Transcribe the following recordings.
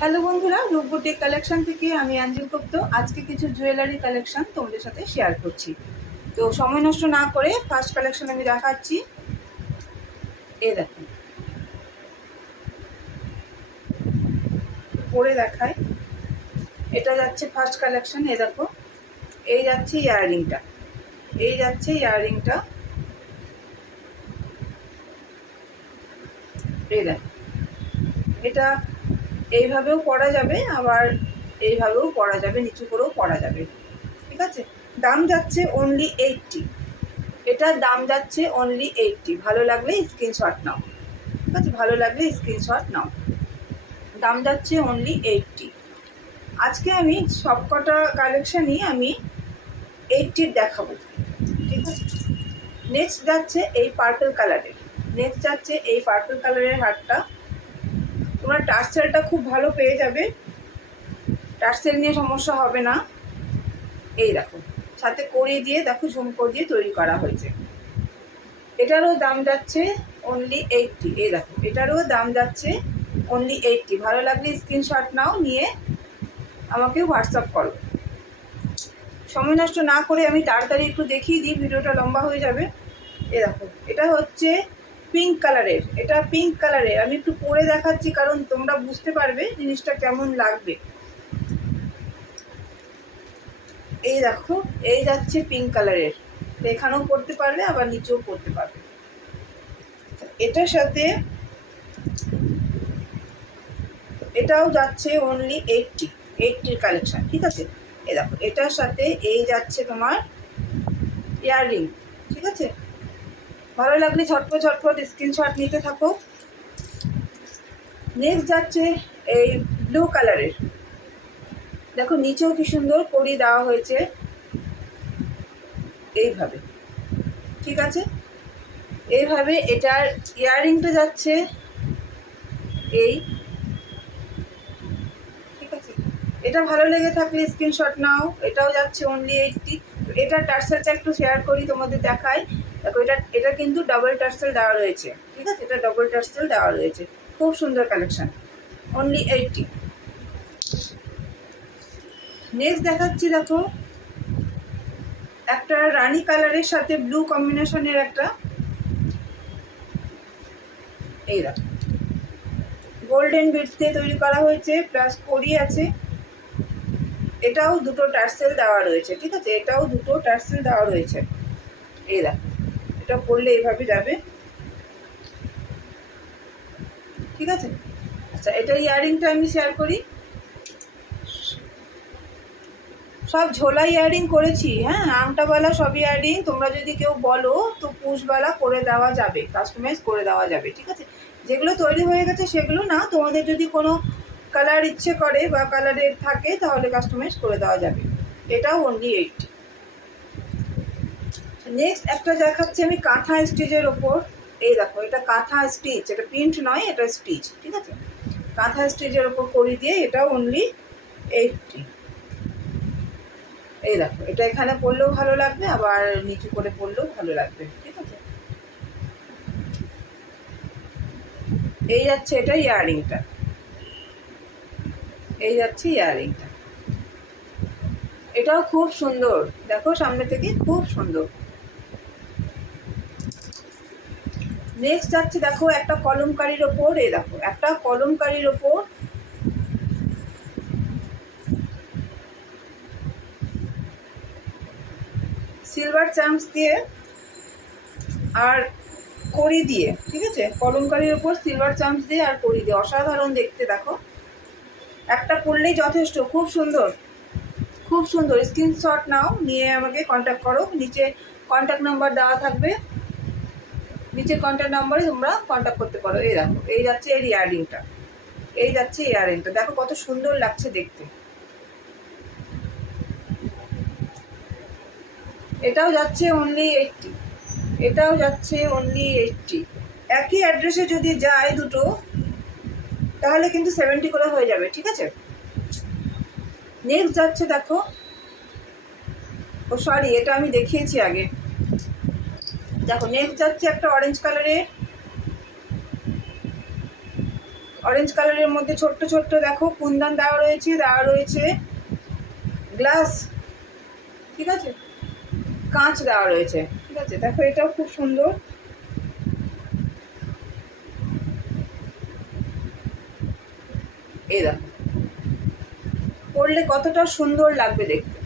Hello বন্ধুরা, রূপবুটিক collection থেকে আমি অঞ্জল গুপ্ত আজকে কিছু জুয়েলারি কালেকশন তোমাদের সাথে শেয়ার করছি। তো সময় নষ্ট না করে ফার্স্ট কালেকশন আমি দেখাচ্ছি। এই দেখুন, পরে দেখায়। এটা যাচ্ছে ফার্স্ট কালেকশন। এই দেখো, এই যাচ্ছে ইয়াররিংটা, এই যাচ্ছে ইয়াররিংটা। এই দেখো, এটা এইভাবেও পরা যাবে, আবার এইভাবেও পরা যাবে, নিচু করেও পরা যাবে। ঠিক আছে, দাম যাচ্ছে অনলি 80। এটার দাম যাচ্ছে অনলি 80। ভালো লাগলে স্ক্রিনশট নাও। ঠিক আছে, ভালো লাগলে স্ক্রিনশট নাও। দাম যাচ্ছে অনলি 80। আজকে আমি সবকটা কালেকশানই আমি 80 দেখাবো। ঠিক আছে, নেক্সট যাচ্ছে এই পার্পল কালারের। নেক্সট যাচ্ছে এই পার্পল কালারের হারটা। তোমরা টার্সেলটা খুব ভালো পেয়ে যাবে, টার্সেল নিয়ে সমস্যা হবে না। এই দেখো, সাথে কড়ি দিয়ে দেখো, ঝুমকো দিয়ে তৈরি করা হয়েছে। এটারও দাম যাচ্ছে অনলি 80। এই দেখো, এটারও দাম যাচ্ছে অনলি 80। ভালো লাগলে স্ক্রিনশট নাও, নিয়ে আমাকে হোয়াটসঅ্যাপ করো। সময় নষ্ট না করে আমি তাড়াতাড়ি একটু দেখিয়ে দিই, ভিডিওটা লম্বা হয়ে যাবে। এ দেখো, এটা হচ্ছে পিঙ্ক কালারের। এটা পিঙ্ক কালারের আমি একটু পরে দেখাচ্ছি, কারণ তোমরা বুঝতে পারবে জিনিসটা কেমন লাগবে। এই দেখো, এই যাচ্ছে পিঙ্ক কালারের। এখানেও পরতে পারবে, আবার নিচেও পরতে পারবে। এটার সাথে এটাও যাচ্ছে অনলি 80-80 কালেকশন। ঠিক আছে, এ দেখো, এটার সাথে এই যাচ্ছে তোমার ইয়াররিং। ঠিক আছে, ভালো লাগলে ঝটপট ঝটপট স্ক্রিনশট নিতে থাকো। নেক্সট যাচ্ছে এই ব্লু কালারের। দেখো, নিচেও কি সুন্দর কড়ি দেওয়া হয়েছে এইভাবে। ঠিক আছে, এইভাবে এটার ইয়াররিংটা যাচ্ছে এই। ঠিক আছে, এটা ভালো লেগে থাকলে স্ক্রিনশট নাও। এটাও যাচ্ছে অনলি 80। এটার টার্সেলটা একটু শেয়ার করি, তোমাদের দেখাই। দেখো, এটা কিন্তু ডাবল টার্সেল দেওয়া রয়েছে। ঠিক আছে, এটা ডাবল টার্সেল দেওয়া রয়েছে। খুব সুন্দর কালেকশন, অনলি 80। নেক্সট দেখাচ্ছি, দেখো একটা রানি কালারের সাথে ব্লু কম্বিনেশনের একটা। এই দেখো, গোল্ডেন বিটস দিয়ে তৈরি করা হয়েছে, প্লাস কড়ি আছে। এটাও দুটো টার্সেল দেওয়া রয়েছে। ঠিক আছে, এটাও দুটো টার্সেল দেওয়া রয়েছে। এই দেখো, এটা পরলে এইভাবে যাবে। ঠিক আছে, আচ্ছা, এটার ইয়াররিংটা আমি শেয়ার করি। সব ঝোলা ইয়াররিং করেছি, হ্যাঁ, আংটাওয়ালা সব ইয়াররিং। তোমরা যদি কেউ বলো তো পুশওয়ালা করে দেওয়া যাবে, কাস্টমাইজ করে দেওয়া যাবে। ঠিক আছে, যেগুলো তৈরি হয়ে গেছে সেগুলো না, তোমাদের যদি কোনো কালার ইচ্ছে করে বা কালারের থাকে তাহলে কাস্টমাইজ করে দেওয়া যাবে। এটাও অনলি 80। নেক্সট একটা দেখাচ্ছি আমি কাঁথা স্টিচের ওপর। এই দেখো, এটা কাঁথা স্টিচ, এটা প্রিন্ট নয়, এটা স্টিচ। ঠিক আছে, কাঁথা স্টিচের ওপর করি দিয়ে, এটাও অনলি 80। এই দেখো, এটা এখানে পরলেও ভালো লাগবে, আবার নিচু করে পরলেও ভালো লাগবে। ঠিক আছে, এই যাচ্ছে এটা ইয়াররিংটা, এই যাচ্ছে ইয়াররিংটা। এটাও খুব সুন্দর, দেখো সামনে থেকে খুব সুন্দর। নেক্সট যাচ্ছে, দেখো একটা কলমকারির ওপর। এই দেখো, একটা কলমকারির ওপর সিলভার চাম্পস দিয়ে আর কড়ি দিয়ে। ঠিক আছে, কলমকারির ওপর সিলভার চাম্পস দিয়ে আর কড়ি দিয়ে, অসাধারণ দেখতে। দেখো, একটা পরলেই যথেষ্ট, খুব সুন্দর, খুব সুন্দর। স্ক্রিনশট নাও, নিয়ে আমাকে কন্ট্যাক্ট করো। নিচে কন্ট্যাক্ট নাম্বার দেওয়া থাকবে, নিচের কন্ট্যাক্ট নাম্বারে তোমরা কন্ট্যাক্ট করতে পারো। এই দেখো, এই যাচ্ছে এর ইয়াররিংটা, এই যাচ্ছে ইয়াররিংটা। দেখো কত সুন্দর লাগছে দেখতে। এটাও যাচ্ছে অনলি 80। এটাও যাচ্ছে অনলি 80। একই অ্যাড্রেসে যদি যায় দুটো, তাহলে কিন্তু 70 করে হয়ে যাবে। ঠিক আছে, নেক্সট যাচ্ছে, দেখো, ও সরি, এটা আমি দেখিয়েছি আগে। দেখো, নেক্সট যাচ্ছে একটা অরেঞ্জ কালারের, অরেঞ্জ কালারের মধ্যে ছোট্ট ছোট্ট দেখো কুন্দন দেওয়া রয়েছে গ্লাস, ঠিক আছে, কাঁচ দেওয়া রয়েছে, ঠিক আছে। দেখো এটাও খুব সুন্দর, এই দেখো পরলে কতটা সুন্দর লাগবে দেখতে।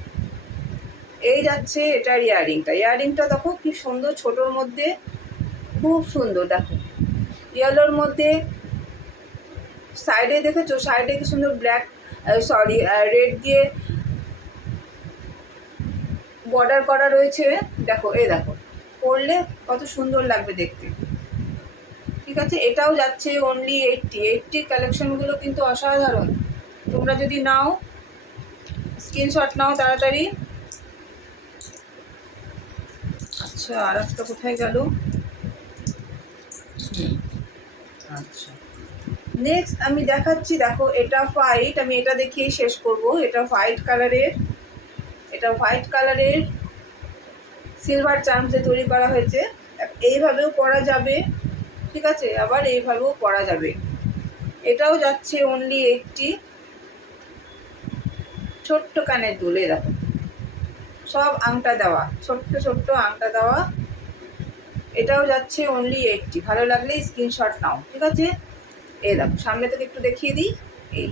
এই যাচ্ছে এটার ইয়াররিংটা দেখো কি সুন্দর, ছোটোর মধ্যে খুব সুন্দর। দেখো ইয়েলোর মধ্যে সাইডে দেখেছো, সাইডে কি সুন্দর ব্ল্যাক রেড দিয়ে বর্ডার করা রয়েছে। দেখো এই দেখো পরলে কত সুন্দর লাগবে দেখতে, ঠিক আছে। এটাও যাচ্ছে অনলি 80 কালেকশনগুলো কিন্তু অসাধারণ। তোমরা যদি নাও স্ক্রিনশট নাও তাড়াতাড়ি। আচ্ছা আর একটা কোথায় গেল, আচ্ছা নেক্সট আমি দেখাচ্ছি। দেখো এটা হোয়াইট, আমি এটা দেখিয়েই শেষ করব। এটা হোয়াইট কালারের সিলভার চার্মসে তৈরি করা হয়েছে। এইভাবেও পরা যাবে, ঠিক আছে, আবার এইভাবেও পরা যাবে। এটাও যাচ্ছে অনলি 80। ছোট্ট কানের দুলে দেখো সব আংটা দেওয়া, ছোট্ট ছোট্ট আংটা দেওয়া। এটাও যাচ্ছে অনলি 80। ভালো লাগলে স্ক্রিনশট নাও, ঠিক আছে। এই দেখো সামনে থেকে একটু দেখিয়ে দিই। এই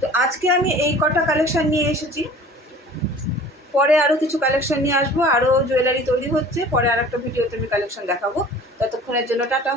তো আজকে আমি এই কটা কালেকশন নিয়ে এসেছি, পরে আরও কিছু কালেকশন নিয়ে আসবো। আরও জুয়েলারি তৈরি হচ্ছে, পরে আর একটা ভিডিওতে আমি কালেকশন দেখাবো। ততক্ষণের জন্য টাটা।